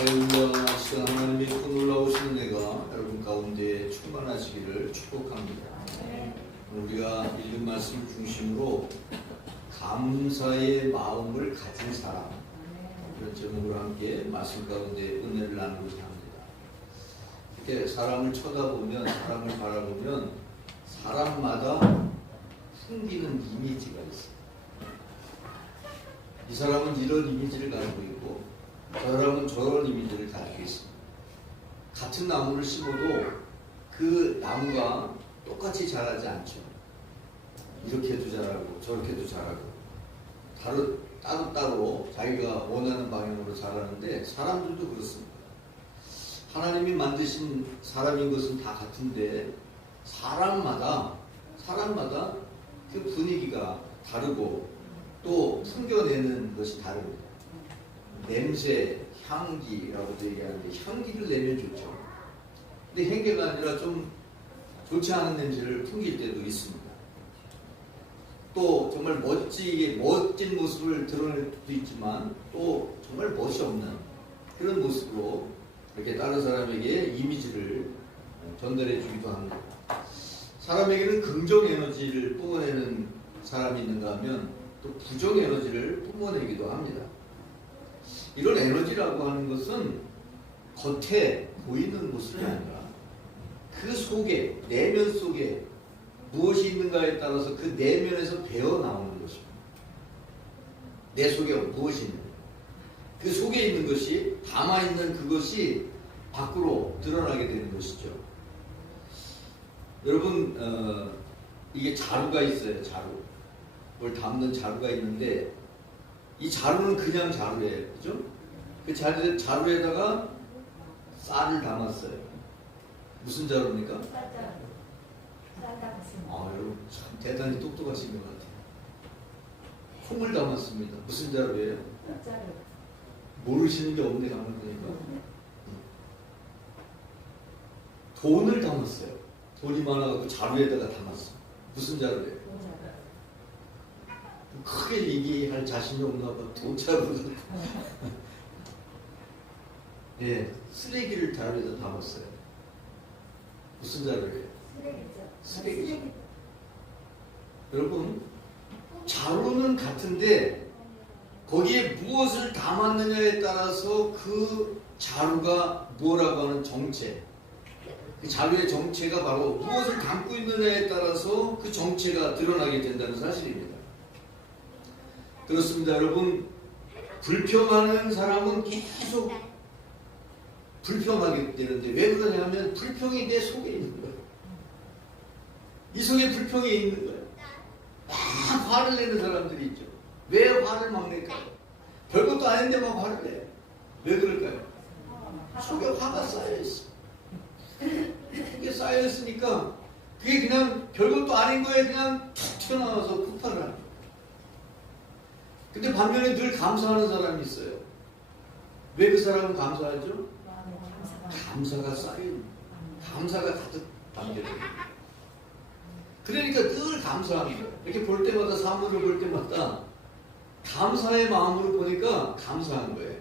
할렐루야. 시간 하나님의 그 놀라우신 은혜가 여러분 가운데 충만하시기를 축복합니다. 우리가 읽은 말씀 중심으로 감사의 마음을 가진 사람, 이런 제목으로 함께 말씀 가운데 은혜를 나누고자 합니다. 이렇게 사람을 쳐다보면, 사람을 바라보면 사람마다 풍기는 이미지가 있어요. 이 사람은 이런 이미지를 가지고 있고 저 사람은 저런 이미지를 가지고 있습니다. 같은 나무를 심어도 그 나무가 똑같이 자라지 않죠. 이렇게도 자라고 저렇게도 자라고 따로따로 자기가 원하는 방향으로 자라는데 사람들도 그렇습니다. 하나님이 만드신 사람인 것은 다 같은데 사람마다 그 분위기가 다르고 또 풍겨내는 것이 다릅니다. 냄새, 향기라고도 얘기하는데 향기를 내면 좋죠. 근데 향기가 아니라 좀 좋지 않은 냄새를 풍길 때도 있습니다. 또 정말 멋진 모습을 드러낼 수도 있지만 또 정말 멋이 없는 그런 모습으로 이렇게 다른 사람에게 이미지를 전달해 주기도 합니다. 사람에게는 긍정 에너지를 뿜어내는 사람이 있는가 하면 또 부정 에너지를 뿜어내기도 합니다. 이런 에너지라고 하는 것은 겉에 보이는 모습이 아니라 그 속에, 내면 속에 무엇이 있는가에 따라서 그 내면에서 배어 나오는 것입니다. 내 속에 무엇이 있는가, 그 속에 있는 것이, 담아있는 그것이 밖으로 드러나게 되는 것이죠. 여러분, 이게 자루가 있어요. 자루. 뭘 담는 자루가 있는데 이 자루는 그냥 자루예요. 그죠? 그 자루에다가 쌀을 담았어요. 무슨 자루입니까? 여러분 참 대단히 똑똑하신 것 같아요. 콩을 담았습니다. 무슨 자루예요? 모르시는 게 없네, 가만 보니까. 돈을 담았어요. 돈이 많아갖고 자루에다가 담았어요. 무슨 자루예요? 크게 얘기할 자신이 없나 봐. 돈자루. 예, 쓰레기를 자루에다 담았어요. 무슨 자루예요? 쓰레기죠. 여러분, 자루는 같은데 거기에 무엇을 담았느냐에 따라서 그 자루가 뭐라고 하는 정체, 그 자루의 정체가 바로 무엇을 담고 있느냐에 따라서 그 정체가 드러나게 된다는 사실입니다. 그렇습니다. 여러분, 불평하는 사람은 계속 불평하게 되는데 왜 그러냐면 불평이 내 속에 있는 거예요. 이 속에 불평이 있는 거예요. 막 화를 내는 사람들이 있죠. 왜 화를 막 낼까요? 별것도 아닌데 막 화를 내요. 왜 그럴까요? 속에 화가 쌓여있어. 속에 쌓여있으니까 그게 그냥 별것도 아닌 거에 그냥 툭 튀어나와서 폭발을 합니다. 근데 반면에 늘 감사하는 사람이 있어요. 왜 그 사람은 감사하죠? 감사가 쌓인, 감사가 가득 담겨있는 거예요. 그러니까 늘 감사합니다. 이렇게 볼 때마다, 사물을 볼 때마다 감사의 마음으로 보니까 감사한 거예요.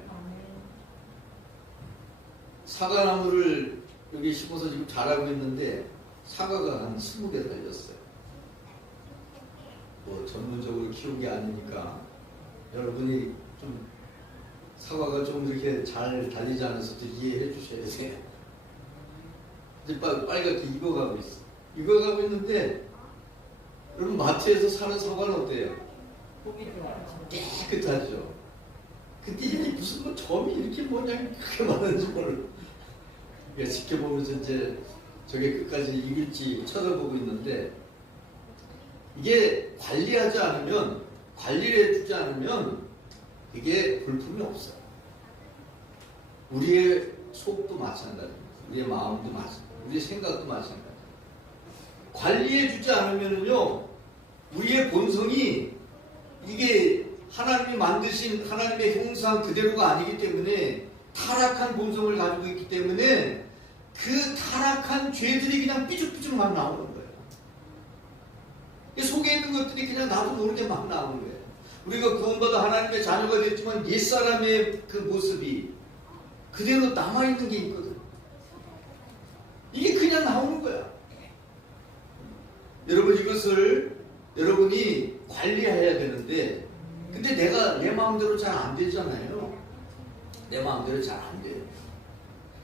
사과나무를 여기 심어서 지금 자라고 있는데 사과가 한 20개 달렸어요. 뭐 전문적으로 키운 게 아니니까 여러분이 좀 사과가 좀 이렇게 잘 달리지 않아서도 이해해 주셔야 돼요. 이제 빨갛게 익어가고 있어. 익어가고 있는데 여러분, 마트에서 사는 사과는 어때요? 깨끗하죠. 근데 이게 무슨 뭐 점이 이렇게 모양이 그렇게 많은지 몰라. 지켜보면서 이제 저게 끝까지 익을지 쳐다보고 있는데 이게 관리하지 않으면, 관리를 해주지 않으면 이게 볼품이 없어요. 우리의 속도 마찬가지입니다. 우리의 마음도 마찬가지입니다. 우리의 생각도 마찬가지입니다. 관리해주지 않으면요, 우리의 본성이 이게 하나님이 만드신 하나님의 형상 그대로가 아니기 때문에 타락한 본성을 가지고 있기 때문에 그 타락한 죄들이 그냥 삐죽삐죽 막 나오는 거예요. 속에 있는 것들이 그냥 나도 모르게 막 나오는 거예요. 우리가 구원받아 하나님의 자녀가 됐지만 옛사람의 그 모습이 그대로 남아있는 게 있거든. 이게 그냥 나오는 거야. 여러분, 이것을 여러분이 관리해야 되는데, 근데 내 마음대로 잘 안 되잖아요. 내 마음대로 잘 안 돼요.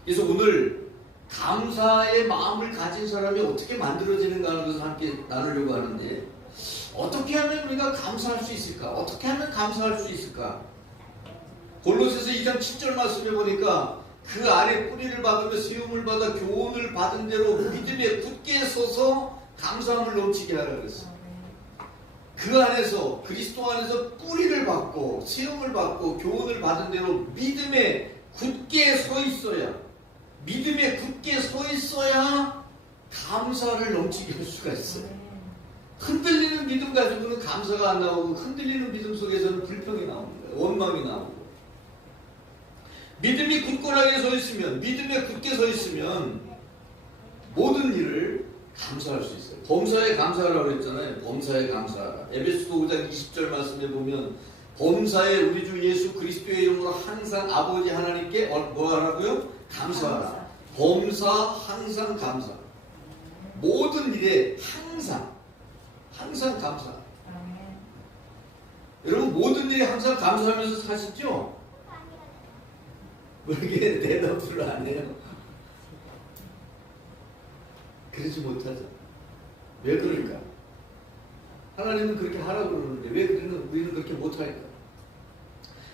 그래서 오늘 감사의 마음을 가진 사람이 어떻게 만들어지는가 하는 것을 함께 나누려고 하는데, 어떻게 하면 우리가 감사할 수 있을까? 어떻게 하면 감사할 수 있을까? 골로새서 2장 7절 말씀에 보니까 그 안에 뿌리를 받으며 세움을 받아 교훈을 받은 대로 믿음에 굳게 서서 감사함을 넘치게 하라 그랬어요. 그 안에서, 그리스도 안에서 뿌리를 받고 세움을 받고 교훈을 받은 대로 믿음에 굳게 서 있어야, 믿음에 굳게 서 있어야 감사를 넘치게 할 수가 있어요. 흔들리는 믿음 가지고는 감사가 안 나오고, 흔들리는 믿음 속에서는 불평이 나오는 거예요. 원망이 나오고. 믿음이 굳건하게 서 있으면, 믿음에 굳게 서 있으면 모든 일을 감사할 수 있어요. 범사에 감사하라고 그랬잖아요. 범사에 감사하라. 에베소서 5장 20절 말씀에 보면 범사에 우리 주 예수 그리스도의 이름으로 항상 아버지 하나님께 뭐 하라고요? 감사하라. 범사 항상 감사. 모든 일에 항상 감사. 여러분, 모든 일에 항상 감사하면서 사시죠? 왜 이렇게 대답을 안 해요? 그러지 못하죠. 왜 그럴까? 하나님은 그렇게 하라고 그러는데 왜 우리는 그렇게 못할까?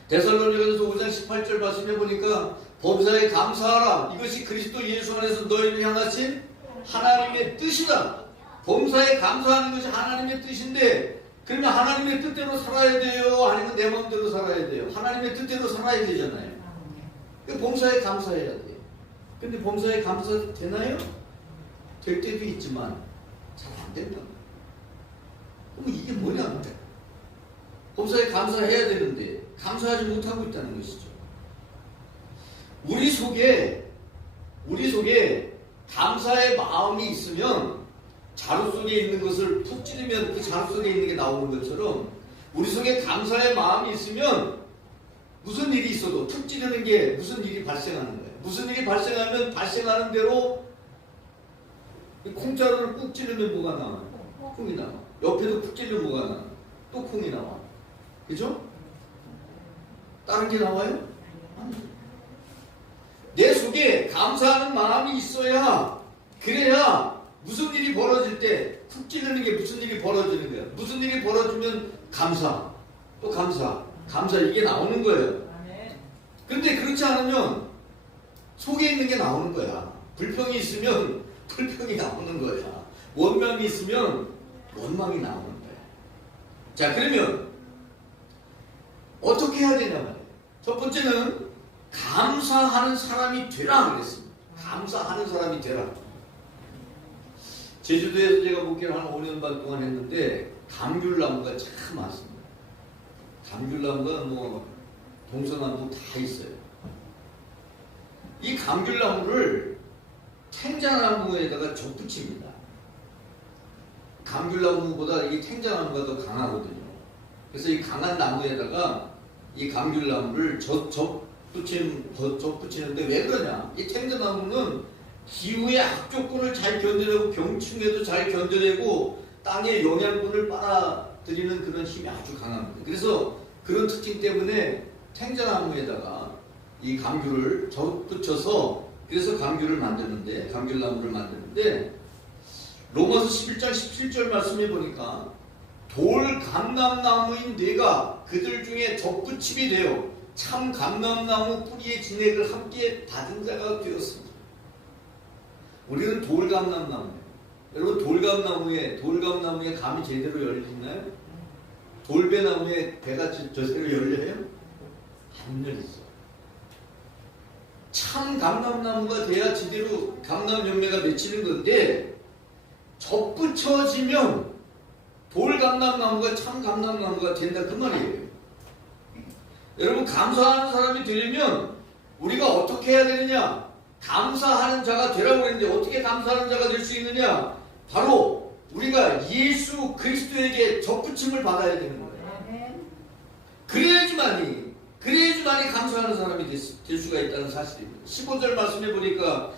데살로니가서 5장 18절 말씀해 보니까 범사에 감사하라. 이것이 그리스도 예수 안에서 너희를 향하신 하나님의 뜻이다. 범사에 감사하는 것이 하나님의 뜻인데, 그러면 하나님의 뜻대로 살아야 돼요? 아니면 내 마음대로 살아야 돼요? 하나님의 뜻대로 살아야 되잖아요. 범사에 감사해야 돼요. 근데 범사에 감사 되나요? 될 때도 있지만 잘 안 된다. 그럼 이게 뭐냐? 범사에 감사해야 되는데 감사하지 못하고 있다는 것이죠. 우리 속에 감사의 마음이 있으면 자루 속에 있는 것을 푹 찌르면 그 자루 속에 있는 게 나오는 것처럼, 우리 속에 감사의 마음이 있으면 무슨 일이 있어도 푹 찌르는 게 무슨 일이 발생하는 거예요. 무슨 일이 발생하면 발생하는 대로 콩자루를 꾹 찌르면 뭐가 나와요? 콩이 나와. 옆에도 푹 찌르면 뭐가 나와? 또 콩이 나와. 그죠? 다른 게 나와요? 내 속에 감사하는 마음이 있어야, 그래야 무슨 일이 벌어질 때 푹 찌르는 게 무슨 일이 벌어지는 거예요. 무슨 일이 벌어지면 감사, 또 감사 이게 나오는 거예요. 그런데 그렇지 않으면 속에 있는 게 나오는 거야. 불평이 있으면 불평이 나오는 거야. 원망이 있으면 원망이 나오는 거야. 자, 그러면 어떻게 해야 되냐 말이에요. 첫 번째는 감사하는 사람이 되라 그랬습니다. 감사하는 사람이 되라. 제주도에서 제가 목회를 한 5년 반 동안 했는데 감귤나무가 참 많습니다. 감귤나무가 뭐 동서남북 다 있어요. 이 감귤나무를 탱자나무에다가 접붙입니다. 감귤나무보다 이 탱자나무가 더 강하거든요. 그래서 이 강한 나무에다가 이 감귤나무를 접붙이는데 왜 그러냐? 이 탱자나무는 기후의 악조건을 잘 견뎌내고 병충해도 잘 견뎌내고 땅의 영양분을 빨아들이는 그런 힘이 아주 강합니다. 그래서 그런 특징 때문에 탱자나무에다가 이 감귤을 접붙여서 그래서 감귤나무를 만드는데 로마서 11장 17절 말씀해 보니까 돌감람나무인 네가 그들 중에 접붙임이 되어 참 감람나무 뿌리의 진액을 함께 받은 자가 되었습니다. 우리는 돌감람나무예요. 여러분, 돌감나무에 감이 제대로 열리나요? 돌배나무에 배가 제대로 열려요? 안 열리죠. 참 감람나무가 돼야 제대로 감람 열매가 맺히는 건데, 접붙여지면 돌감람나무가 참 감람나무가 된다 그 말이에요. 여러분, 감사하는 사람이 되려면 우리가 어떻게 해야 되느냐? 감사하는 자가 되라고 했는데 어떻게 감사하는 자가 될 수 있느냐? 바로 우리가 예수 그리스도에게 접붙임을 받아야 되는 거예요. 그래야지만이 그래야지만이 감사하는 사람이 될 수가 있다는 사실입니다. 15절 말씀해 보니까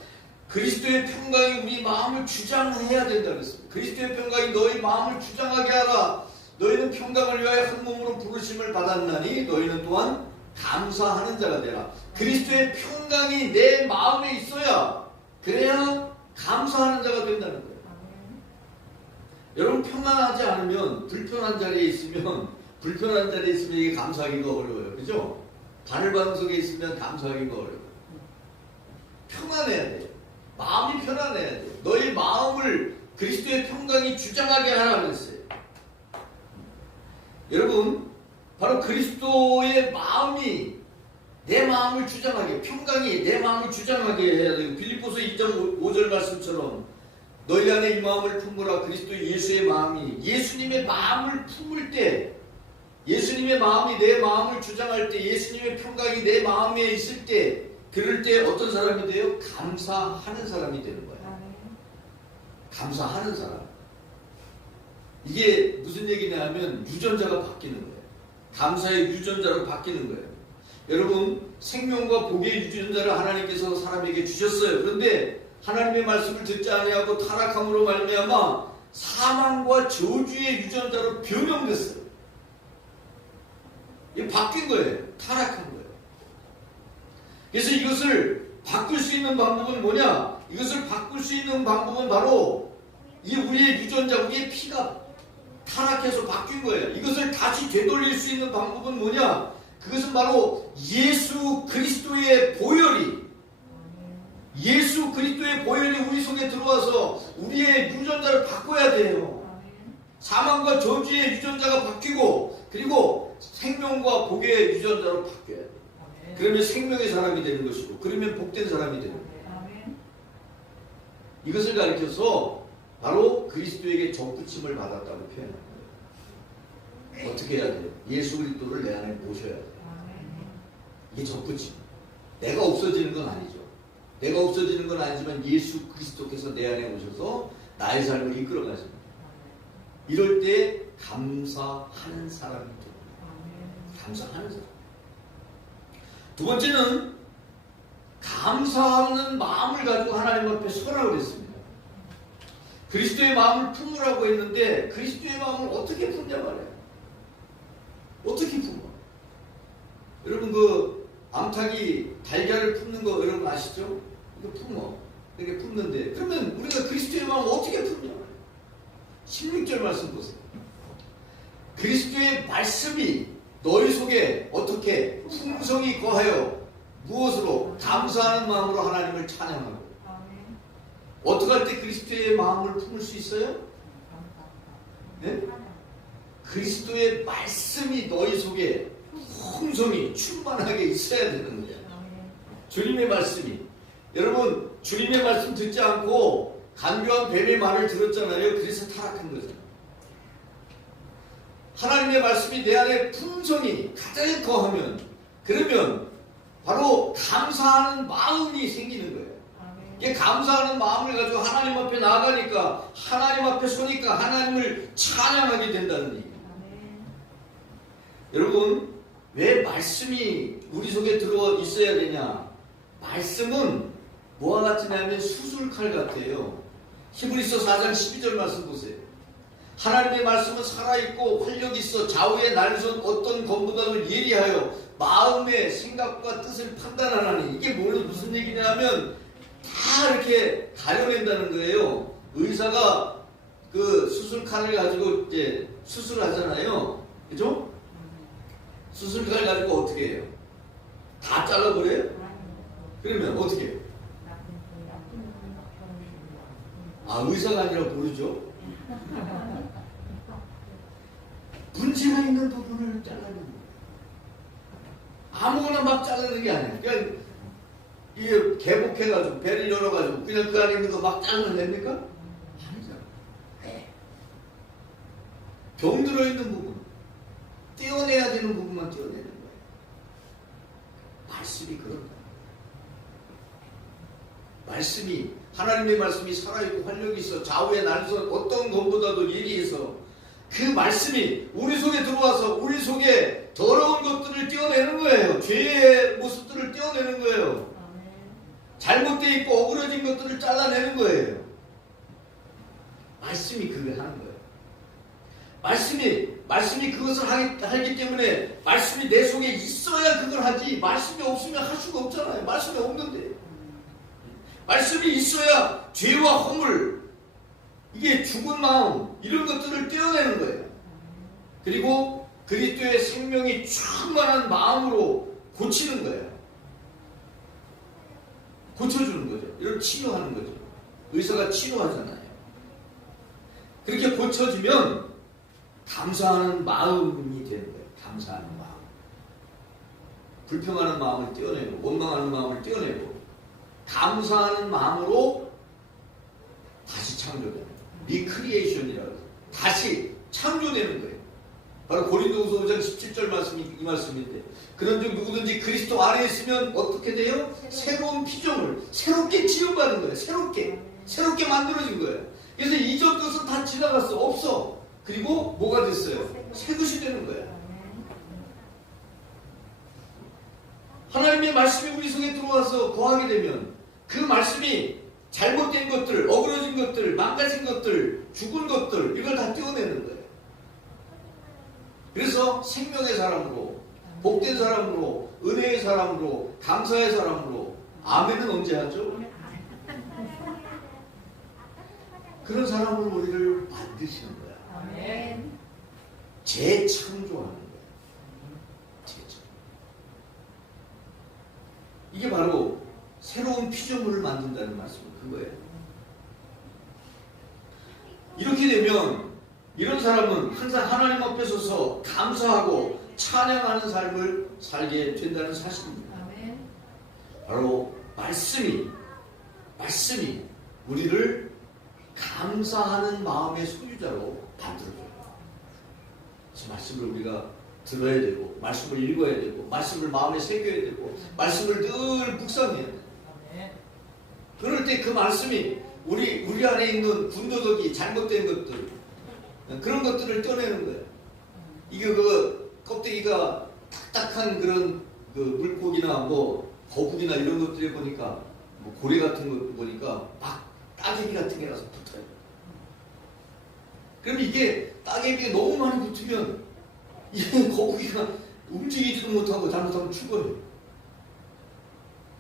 그리스도의 평강이 우리 마음을 주장해야 된다 그랬습니다. 그리스도의 평강이 너희 마음을 주장하게 하라. 너희는 평강을 위하여 한 몸으로 부르심을 받았나니 너희는 또한 감사하는 자가 되라. 그리스도의 평강이 내 마음에 있어야 그래야 감사하는 자가 된다는 거예요. 여러분 평안하지 않으면 불편한 자리에 있으면 이게 감사하기가 어려워요. 그죠? 바늘바늘 속에 있으면 감사하기가 어려워요. 평안해야 돼요. 마음이 편안해야 돼요. 너희 마음을 그리스도의 평강이 주장하게 하라 그랬어요. 여러분 바로 그리스도의 마음이 내 마음을 주장하게, 평강이 내 마음을 주장하게 해야 돼요. 빌립보서 2장 5절 말씀처럼 너희 안에 이 마음을 품으라. 그리스도 예수의 마음이, 예수님의 마음을 품을 때, 예수님의 마음이 내 마음을 주장할 때, 예수님의 평강이 내 마음에 있을 때, 그럴 때 어떤 사람이 돼요? 감사하는 사람이 되는 거예요. 감사하는 사람. 이게 무슨 얘기냐 하면 유전자가 바뀌는 거예요. 감사의 유전자로 바뀌는 거예요. 여러분 생명과 복의 유전자를 하나님께서 사람에게 주셨어요. 그런데 하나님의 말씀을 듣지 아니하고 타락함으로 말미암아 사망과 저주의 유전자로 변형됐어요. 이게 바뀐 거예요. 타락한 거예요. 그래서 이것을 바꿀 수 있는 방법은 뭐냐? 이것을 바꿀 수 있는 방법은 바로 이 우리의 유전자, 우리의 피가 타락해서 바뀐 거예요. 이것을 다시 되돌릴 수 있는 방법은 뭐냐? 그것은 바로 예수 그리스도의 보혈이, 예수 그리스도의 보혈이 우리 속에 들어와서 우리의 유전자를 바꿔야 돼요. 사망과 저주의 유전자가 바뀌고 그리고 생명과 복의 유전자로 바뀌어야 돼요. 그러면 생명의 사람이 되는 것이고 그러면 복된 사람이 되는 거예요. 이것을 가리켜서 바로 그리스도에게 접붙임을 받았다고 표현합니다. 어떻게 해야 돼요? 예수 그리스도를 내 안에 모셔야 돼요. 이게 접붙임. 내가 없어지는 건 아니죠. 내가 없어지는 건 아니지만 예수 그리스도께서 내 안에 오셔서 나의 삶을 이끌어 가십니다. 이럴 때 감사하는 사람이 됩니다. 감사하는 사람. 두 번째는 감사하는 마음을 가지고 하나님 앞에 서라고 했습니다. 그리스도의 마음을 품으라고 했는데 그리스도의 마음을 어떻게 품냐 말이에요. 어떻게 품어? 여러분 그 암탉이 달걀을 품는 거 여러분 아시죠? 이거 품어. 이렇게 품는데 그러면 우리가 그리스도의 마음을 어떻게 품냐? 16절 말씀 보세요. 그리스도의 말씀이 너희 속에 어떻게 풍성히 거하여 무엇으로? 감사하는 마음으로 하나님을 찬양하고. 어떻게 할 때 그리스도의 마음을 품을 수 있어요? 네? 그리스도의 말씀이 너희 속에 풍성히 충만하게 있어야 되는 거예요. 주님의 말씀이. 여러분 주님의 말씀 듣지 않고 간교한 뱀의 말을 들었잖아요. 그래서 타락한 거잖아요. 하나님의 말씀이 내 안에 풍성히 가장 거하면 그러면 바로 감사하는 마음이 생기는 거예요. 이게 감사하는 마음을 가지고 하나님 앞에 나아가니까 하나님 앞에 서니까 하나님을 찬양하게 된다는 얘기예요. 여러분 왜 말씀이 우리 속에 들어와 있어야 되냐? 말씀은 뭐와 같으냐면 수술칼 같아요. 히브리서 4장 12절 말씀 보세요. 하나님의 말씀은 살아있고 활력이 있어 좌우의 날선 어떤 검보다도 예리하여 마음의 생각과 뜻을 판단하나니. 이게 무슨 얘기냐면 다 이렇게 가려낸다는 거예요. 의사가 그 수술칼을 가지고 이제 수술하잖아요. 그죠? 수술칼 가지고 어떻게 해요? 다 잘라버려요? 그러면 어떻게 해요? 아, 의사가 아니라 모르죠? 문제가 있는 부분을 잘라내는 거예요. 아무거나 막 잘라내는 게 아니에요. 그냥 이게 개복해가지고 배를 열어가지고 그냥 그 안에 있는 거 막 잘라냅니까? 아니죠. 병 들어있는 부분, 떼어내야 되는 부분만 떼어내는 거예요. 말씀이 그런다. 말씀이, 하나님의 말씀이 살아있고 활력이 있어 좌우에 날선 어떤 것보다도 예리해서 그 말씀이 우리 속에 들어와서 우리 속에 더러운 것들을 떼어내는 거예요. 죄의 모습들을 떼어내는 거예요. 잘못되어 있고 어그러진 것들을 잘라내는 거예요. 말씀이 그걸 하는 거예요. 말씀이 그것을 하기 때문에 말씀이 내 속에 있어야 그걸 하지, 말씀이 없으면 할 수가 없잖아요. 말씀이 없는데. 말씀이 있어야 죄와 허물, 이게 죽은 마음, 이런 것들을 떼어내는 거예요. 그리고 그리스도의 생명이 충만한 마음으로 고치는 거예요. 고쳐주는 거죠. 이걸 치료하는 거죠. 의사가 치료하잖아요. 그렇게 고쳐지면 감사하는 마음이 되는 거예요. 감사하는 마음. 불평하는 마음을 떼어내고, 원망하는 마음을 떼어내고, 감사하는 마음으로 다시 창조되는 거예요. 리크리에이션이라고 해서 다시 창조되는 거예요. 바로 고린도후서 5장 17절 말씀이 이 말씀인데, 그런즉 누구든지 그리스도 안에 있으면 어떻게 돼요? 새로운 피조물, 새롭게 지음받는 거예요. 새롭게 만들어진 거예요. 그래서 이전 것은 다 지나갔어. 없어. 그리고 뭐가 됐어요? 새 것이 되는 거예요. 하나님의 말씀이 우리 속에 들어와서 거하게 되면 그 말씀이 잘못된 것들, 어그러진 것들, 망가진 것들, 죽은 것들, 이걸 다 떼어내는 거예요. 그래서 생명의 사람으로, 복된 사람으로, 은혜의 사람으로, 감사의 사람으로, 아멘은 언제 하죠? 그런 사람으로 우리를 만드시는 거야. 아멘. 재창조하는 거야. 재창조. 이게 바로 새로운 피조물을 만든다는 말씀은 그거예요. 이렇게 되면 이런 사람은 항상 하나님 앞에 서서 감사하고 찬양하는 삶을 살게 된다는 사실입니다. 아멘. 바로 말씀이 우리를 감사하는 마음의 소유자로 만들어줘요. 그 말씀을 우리가 들어야 되고, 말씀을 읽어야 되고, 말씀을 마음에 새겨야 되고, 말씀을 늘 묵상해야 돼요. 그럴 때 그 말씀이 우리 안에 있는 군더더기, 잘못된 것들, 그런 것들을 떼내는 거예요. 이게 그 껍데기가 딱딱한 그런 그 물고기나 뭐 거북이나 이런 것들에 보니까 뭐 고래 같은 것 보니까 막 따개비 같은 게 나서 붙어요. 그럼 이게 따개비가 너무 많이 붙으면 이 거북이가 움직이지도 못하고 잘못하면 죽어요.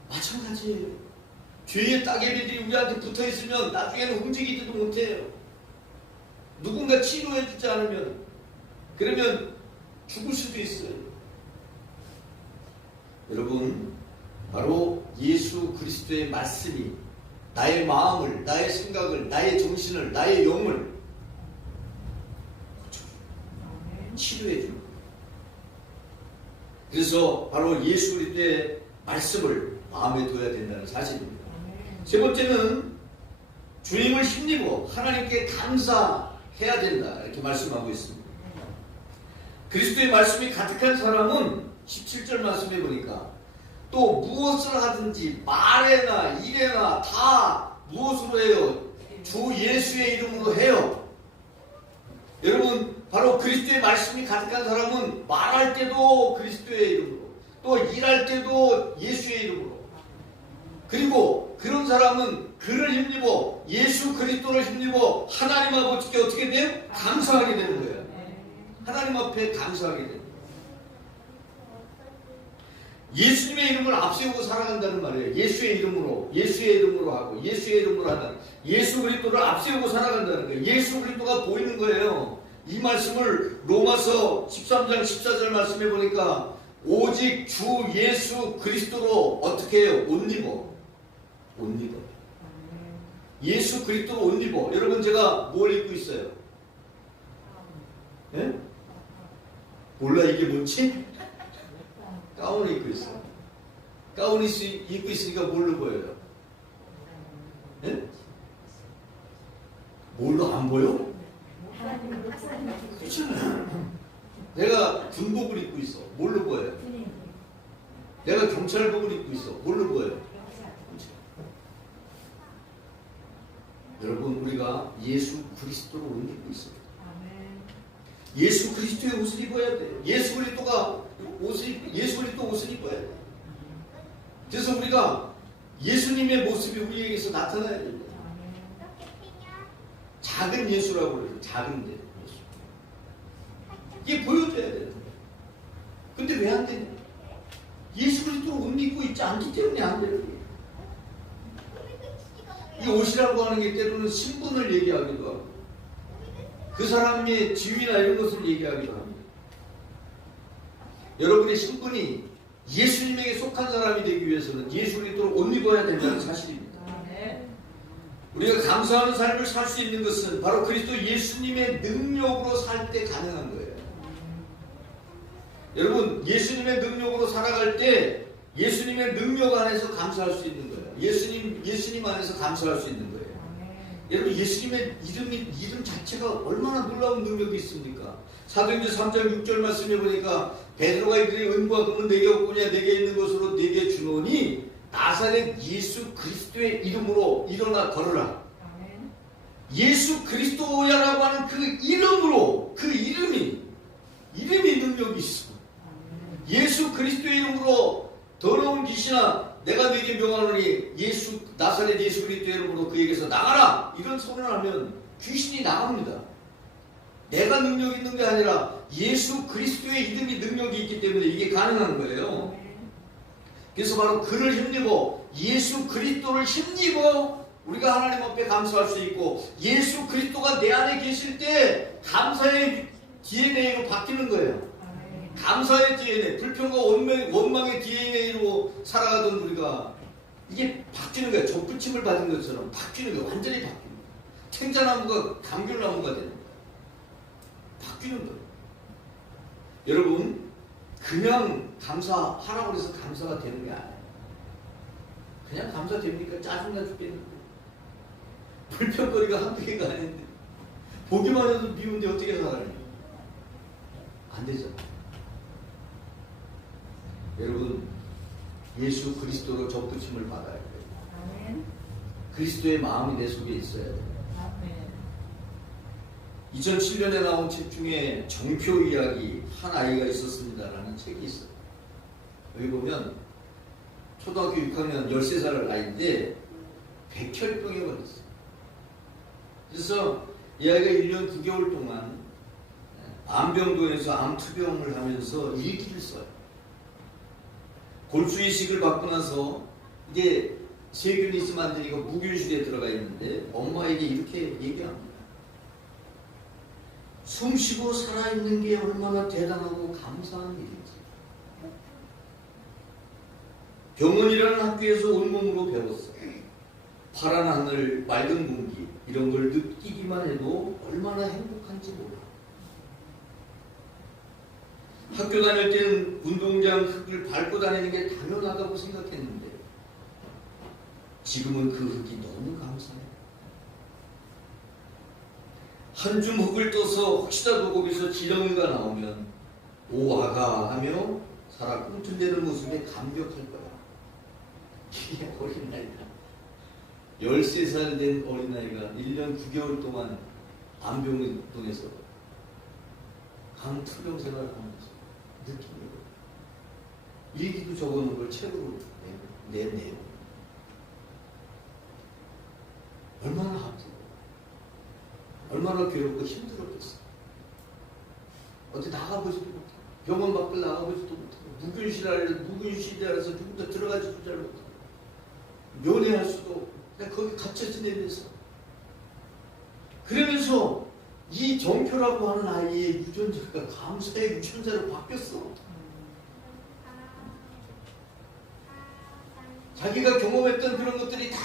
마찬가지예요. 죄의 따개비들이 우리한테 붙어있으면 나중에는 움직이지도 못해요. 누군가 치료해주지 않으면, 그러면 죽을 수도 있어요. 여러분, 바로 예수 그리스도의 말씀이 나의 마음을, 나의 생각을, 나의 정신을, 나의 영을 치료해 줍니다. 그래서 바로 예수 그리스도의 말씀을 마음에 둬야 된다는 사실입니다. 세 번째는 주님을 힘입어 하나님께 감사해야 된다, 이렇게 말씀하고 있습니다. 그리스도의 말씀이 가득한 사람은 17절 말씀해 보니까 또 무엇을 하든지 말에나 일에나 다 무엇으로 해요? 주 예수의 이름으로 해요. 여러분, 바로 그리스도의 말씀이 가득한 사람은 말할 때도 그리스도의 이름으로, 또 일할 때도 예수의 이름으로, 그리고 그런 사람은 그를 힘입어, 예수 그리스도를 힘입어 하나님 아버지께 어떻게 돼요? 감사하게 되는 거예요. 하나님 앞에 감사하게 되는 거예요. 예수님의 이름을 앞세우고 살아간다는 말이에요. 예수의 이름으로 하고, 예수의 이름으로 하는, 예수 그리스도를 앞세우고 살아간다는 거예요. 예수 그리스도가 보이는 거예요. 이 말씀을 로마서 13장 14절 말씀해 보니까 오직 주 예수 그리스도로 어떻게 해요? 옷 입어. 예수 그리스도로 옷 입어. 여러분, 제가 뭘 입고 있어요? 예? 몰라 이게 뭔지? 가운을 입고 있어. 가운을 입고 있으니까 뭘로 보여요? 예? 뭘로 안 보여? 그렇잖아요. 내가 군복을 입고 있어. 뭘로 보여요? 내가 경찰복을 입고 있어. 뭘로 보여요? 여러분, 우리가 예수 그리스도로 옷 입고 있습니다. 예수 그리스도의 옷을 입어야 돼요. 예수 그리스도가 예수 그리스도 옷을 입어야 돼. 그래서 우리가 예수님의 모습이 우리에게서 나타나야 됩니다. 작은 예수라고 그래요. 작은 예수. 이게 보여줘야 되는 거예요. 근데 왜 안 되냐? 예수 그리스도를 옷 입고 있지 않기 때문에 안 되는 거예요. 이 옷이라고 하는 게 때로는 신분을 얘기하기도 하고 그 사람의 지위나 이런 것을 얘기하기도 합니다. 여러분의 신분이 예수님에게 속한 사람이 되기 위해서는 예수 그리스도를 옷 입어야 된다는 사실입니다. 우리가 감사하는 삶을 살 수 있는 것은 바로 그리스도 예수님의 능력으로 살 때 가능한 거예요. 여러분, 예수님의 능력으로 살아갈 때 예수님의 능력 안에서 감사할 수 있는 거예요. 예수님 안에서 감사할 수 있는 거예요. 여러분, 예수님의 이름 자체가 얼마나 놀라운 능력이 있습니까? 사도행전 3장 6절 말씀에 보니까 베드로가 이르되 은과 금은 내게 없거니와 내게 있는 것으로 내게 주노니 나사렛 예수 그리스도의 이름으로 일어나 걸으라. 예수 그리스도야라고 하는 그 이름으로, 그 이름이 능력이 있어. 예수 그리스도의 이름으로 더러운 귀신아 내가 너에게 명하노니 나사렛 예수 그리스도의 이름으로 그에게서 나가라. 이런 선언하면 귀신이 나갑니다. 내가 능력이 있는 게 아니라 예수 그리스도의 이름이 능력이 있기 때문에 이게 가능한 거예요. 그래서 바로 그를 힘입어 예수 그리스도를 힘입어 우리가 하나님 앞에 감사할 수 있고 예수 그리스도가 내 안에 계실 때 감사의 DNA로 바뀌는 거예요. 감사의 DNA, 불평과 원망의 DNA로 살아가던 우리가 이게 바뀌는 거예요. 접붙임을 받은 것처럼 바뀌는 거예요. 완전히 바뀌는 거예요. 생자나무가 감귤나무가 되는 거예요. 바뀌는 거예요. 여러분, 그냥 감사하라고 해서 감사가 되는 게 아니에요. 그냥 감사됩니까? 짜증나 죽겠는데. 불평거리가 한두 개가 아닌데. 보기만 해도 미운데 어떻게 살아요? 안 되잖아요. 여러분, 예수 그리스도로 접붙임을 받아야 돼요. 그리스도의 마음이 내 속에 있어야 돼요. 2007년에 나온 책 중에 정표 이야기 한 아이가 있었습니다라는 책이 있어요. 여기 보면 초등학교 6학년 13살 아이인데 백혈병에 걸렸어요. 그래서 이 아이가 1년 9개월 동안 암병동에서 암투병을 하면서 일기를 써요. 골수 이식을 받고 나서 이게 세균이 있으면 안 되니까 무균실에 들어가 있는데 엄마에게 이렇게 얘기합니다. 숨쉬고 살아있는 게 얼마나 대단하고 감사한 일인지. 병원이라는 학교에서 온몸으로 배웠어요. 파란 하늘, 맑은 공기 이런 걸 느끼기만 해도 얼마나 행복한지 몰라. 학교 다닐 때는 운동장 흙을 밟고 다니는 게 당연하다고 생각했는데 지금은 그 흙이 너무 감사해요. 한 줌 흙을 떠서 혹시라도 거기서 지렁이가 나오면 오아가 하며 살아 꿈틀대는 모습에 감격할 거야. 이게 어린아이다. 13살 된 어린아이가 1년 9개월 동안 암병동에서 암투병 생활을 하면서 느끼는 거예요. 일기도 적어놓은 걸 책으로 내네요. 얼마나 아프고 얼마나 괴롭고 힘들었겠어. 어디 나가보지도 못하고 병원 밖을 나가보지도 못하고 무균실이라서 누구도 들어가지도 잘 못하고 면회할 수도 없고 그냥 거기 갇혀 지내면서 그러면서 이 정표라고 하는 아이의 유전자가 감사의 유전자로 바뀌었어. 자기가 경험했던 그런 것들이 다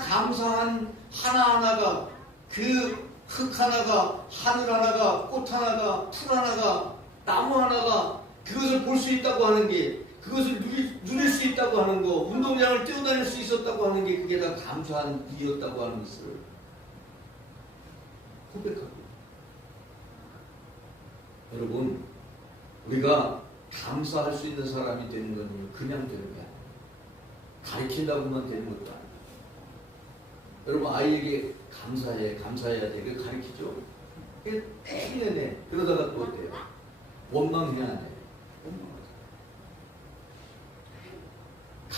감사한 하나하나가 그 흙 하나가 하늘 하나가 꽃 하나가 풀 하나가 나무 하나가 그것을 볼 수 있다고 하는 게 그것을 누릴 수 있다고 하는 거 운동장을 뛰어다닐 수 있었다고 하는 게 그게 다 감사한 일이었다고 하는 것을 고백하고 여러분 우리가 감사할 수 있는 사람이 되는 건 그냥 되는 게 아니에요. 가르친다고만 되는 것도 아니에요. 여러분 아이에게 감사해야 돼. 그걸 가르치죠. 그게 내내 그러다가 또 어때요? 원망해야 돼. 원망하죠.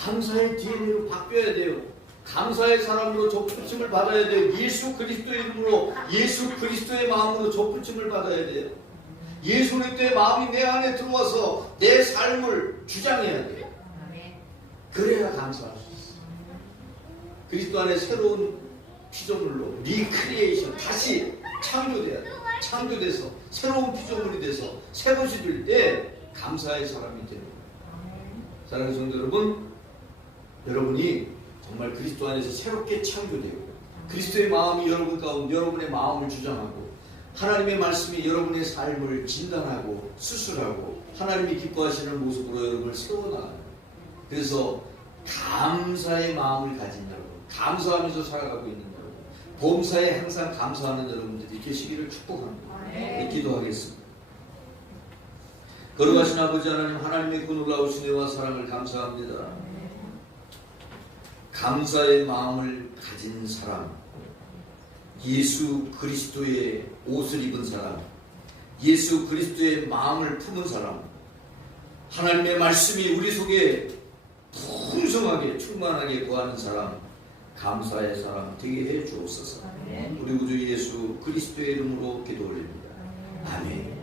감사의 DNA로 바뀌어야 돼요. 감사의 사람으로 접붙임을 받아야 돼요. 예수 그리스도의 이름으로, 예수 그리스도의 마음으로 접붙임을 받아야 돼요. 예수 그리스도의 마음이 내 안에 들어와서 내 삶을 주장해야 돼요. 그래야 감사할 수 있어요. 그리스도 안에 새로운 피조물로 리크리에이션, 다시 창조돼야 돼요. 창조돼서 새로운 피조물이 돼서 새것이 될 때 감사의 사람이 되는 거예요. 사랑하는 성도 여러분, 여러분이 정말 그리스도 안에서 새롭게 창조되고 그리스도의 마음이 여러분 가운데 여러분의 마음을 주장하고 하나님의 말씀이 여러분의 삶을 진단하고 수술하고 하나님이 기뻐하시는 모습으로 여러분을 세워나가요. 그래서 감사의 마음을 가진 여러분, 감사하면서 살아가고 있는 여러분, 범사에 항상 감사하는 여러분들이 계시기를 축복합니다. 기도하겠습니다. 거룩하신 아버지 하나님, 하나님의 그 놀라우신 은혜와 사랑을 감사합니다. 감사의 마음을 가진 사람, 예수 그리스도의 옷을 입은 사람, 예수 그리스도의 마음을 품은 사람, 하나님의 말씀이 우리 속에 풍성하게 충만하게 거하는 사람, 감사의 사람 되게 해 주옵소서. 우리 구주 예수 그리스도의 이름으로 기도 올립니다. 아멘.